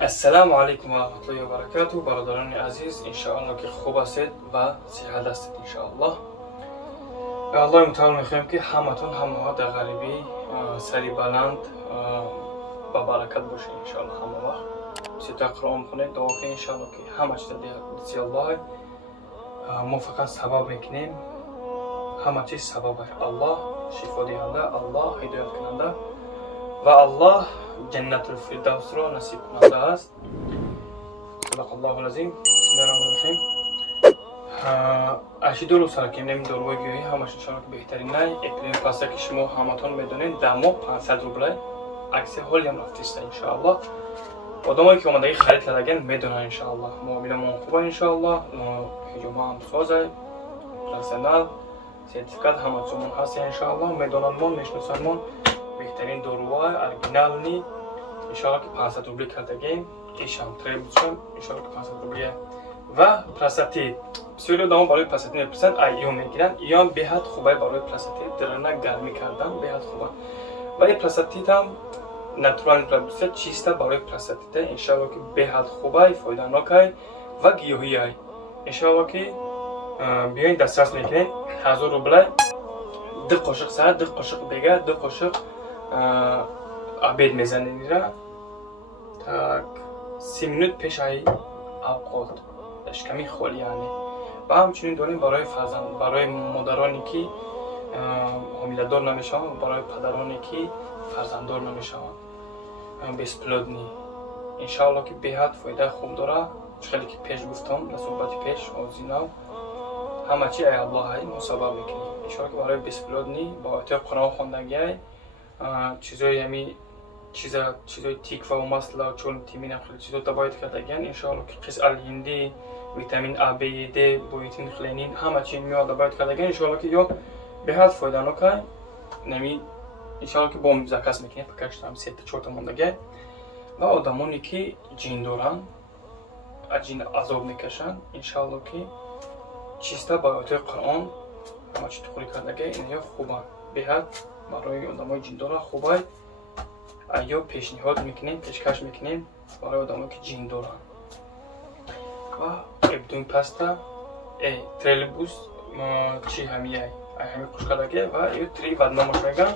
السلام علیکم و رحمت الله و برکاته. برادران عزیز، انشاءالله که خوب هستید و صحت هستید انشاءالله. به الله متعال میخوایم که همتون همه در غریبی سری بلند با برکت باشید انشاءالله. همه وقت سیتا قرآن میخونید، دعا کنید انشاءالله که همه چیز دست الله. ما فقط سبب میکنیم، همه چیز سبب الله شفا دهنده، الله هدایت کننده و الله جنت الفردوس را نصیب کننده است. صدق الله العظیم. بسم الله الرحمن الرحیم. اشی دولو سرکیم نمی دولوی گیوی همش انشاءالله که بهترین نه. اکلیم پاسه که شما همتون میدونید دمو 500 روبله عکس هول هم رفتیسته انشاءالله. آدمایی که اومدگی خرید کردگن میدونن انشاءالله. معامله ما خوبه انشاءالله. حجوم هم سازه پرسنل سرتیفیکات همه چون هست انشاءالله. میدونن ما میشناسن ما بهترین داروهای اورجینال نی انشاءالله که 500 روبلی کردگیم. ایشان تریبوشم انشاءالله که 500 روبلیه. و پرستیت بسیاری آدم برای پرستیت میپرسند ایام میگیرن. ایام بهت خوبه برای پرستیت درنه گرمی کردن بهت خوبه. و این پرستیت هم ناتورال پرستیت چیسته برای پرستیت انشاءالله که بهت خوبه، فایده‌ناک و گیاهی ای انشاءالله که بیاین دسترس میکنین. 1000 روبله 2 قاشق سر، 2 قاشق دیگه، 2 قاشق عبید میزنین را так 30 minut پیش ای اوقات اشکمی خولی یعنی. و همچنین داریم برای فرزند، برای مادرانی که حامله‌دار نمیشوند، برای پدرانی که فرزنددار نمیشوند بسپلودنی انشاءالله که بهت فایده خوب داره. خیلی که پیش گفتم در صحبت پیش آزینا همه چی ای الله ای مسابقه میکنیم انشاءالله که برای بسپلودنی با اعتیاب قرآن خوندگی چیزای همی چیزای تیک و مثلا چون تیمین خیلی چیزا تباید کردگن انشاءالله که قص الهندی ویتامین A B D بویتین خلینین همه چی میاد تباید کردگن انشاءالله که یا بهت فایده نکنه نمی انشاءالله که بوم زکاس میکنه پکش هم 3 تا 4 تا موندگه. و آدمانی که جین دارن جین عذاب میکشن انشاءالله که چیستا با آیات قرآن همه چی تخوری کردگه اینها خوبه بهت برای آدمای جین دارن خوبه. یا پیشنهاد میکنیم، پیشکش میکنیم برای آدمایی که جین دارن. و ابدون پاستا تریلبوس چی همیه همی خوش کردگه و یه تری بدنامش میگن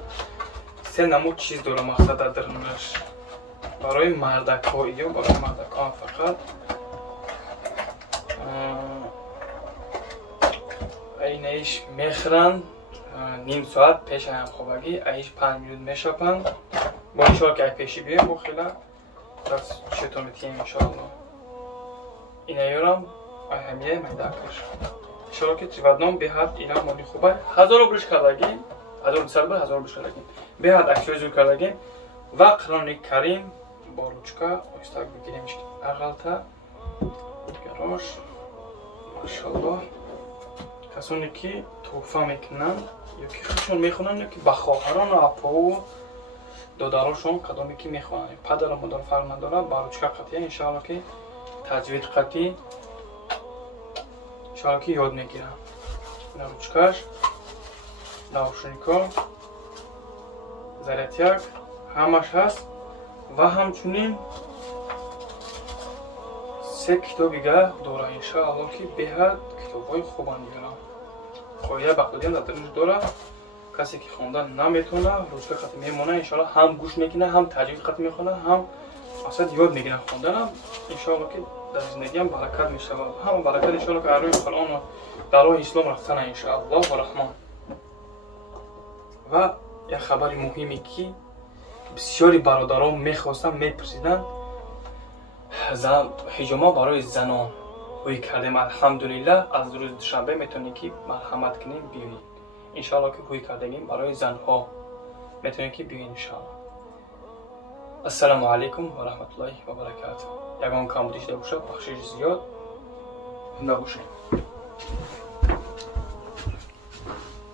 3 نمود چیز داره مقصد درنش برای مردک ها یا برای مردک ها فقط اینش میخرن نیم ساعت پیش هم خوبگی ایش 5 minut میشپن با انشاءالله که ای پیشی بیایم با خیلی دست چطور میتیم انشاءالله اینه یارم ای همیه میدکش انشاءالله که تریودنام بهت اینا مالی خوبه. 1000 روبلیش کردگیم 1200 روبل 1000 روبلیش کردگیم بهت اکسیوی زور کردگیم. و قرآن کریم با روچکا استاک بگیریم اغلطه گراش ماشاءالله. کسانی که توفه میکنن یا که خودشون میخونن یا که به خواهران و اپا و دادراشون کدامی که میخونن پدر و مادر فرق نداره با روچکا قطعیه انشاءالله که تجوید قطعی انشاءالله که یاد میگیرن. روچکاش نوشنیکا زرتیک همش هست. و همچنین 3 کتاب دیگه داره انشاءالله که بهت کتابای خوبن میارم. خواهیه بخودی هم در داره کسی که خوندن نمیتونه روچکا خطی میمونه انشاءالله هم گوش میکنه هم تجوید خطی میخونه هم اصلا یاد میگیره خوندن هم انشاءالله که در زندگی هم برکت میشه و هم برکت انشاءالله که روی قرآن و در راه اسلام رفتن انشاءالله و رحمان. و یک خبر مهمی که بسیاری برادران میخواستن میپرسیدن حجامه برای زنان روی کردیم الحمدلله از روز دوشنبه میتونی که مرحمت کنیم بیایید انشاءالله که روی کردیم برای زنها میتونی که بیایید انشاءالله. السلام علیکم و رحمت الله و برکاته. یگان کم بودیش باشه بخشش زیاد نباشه.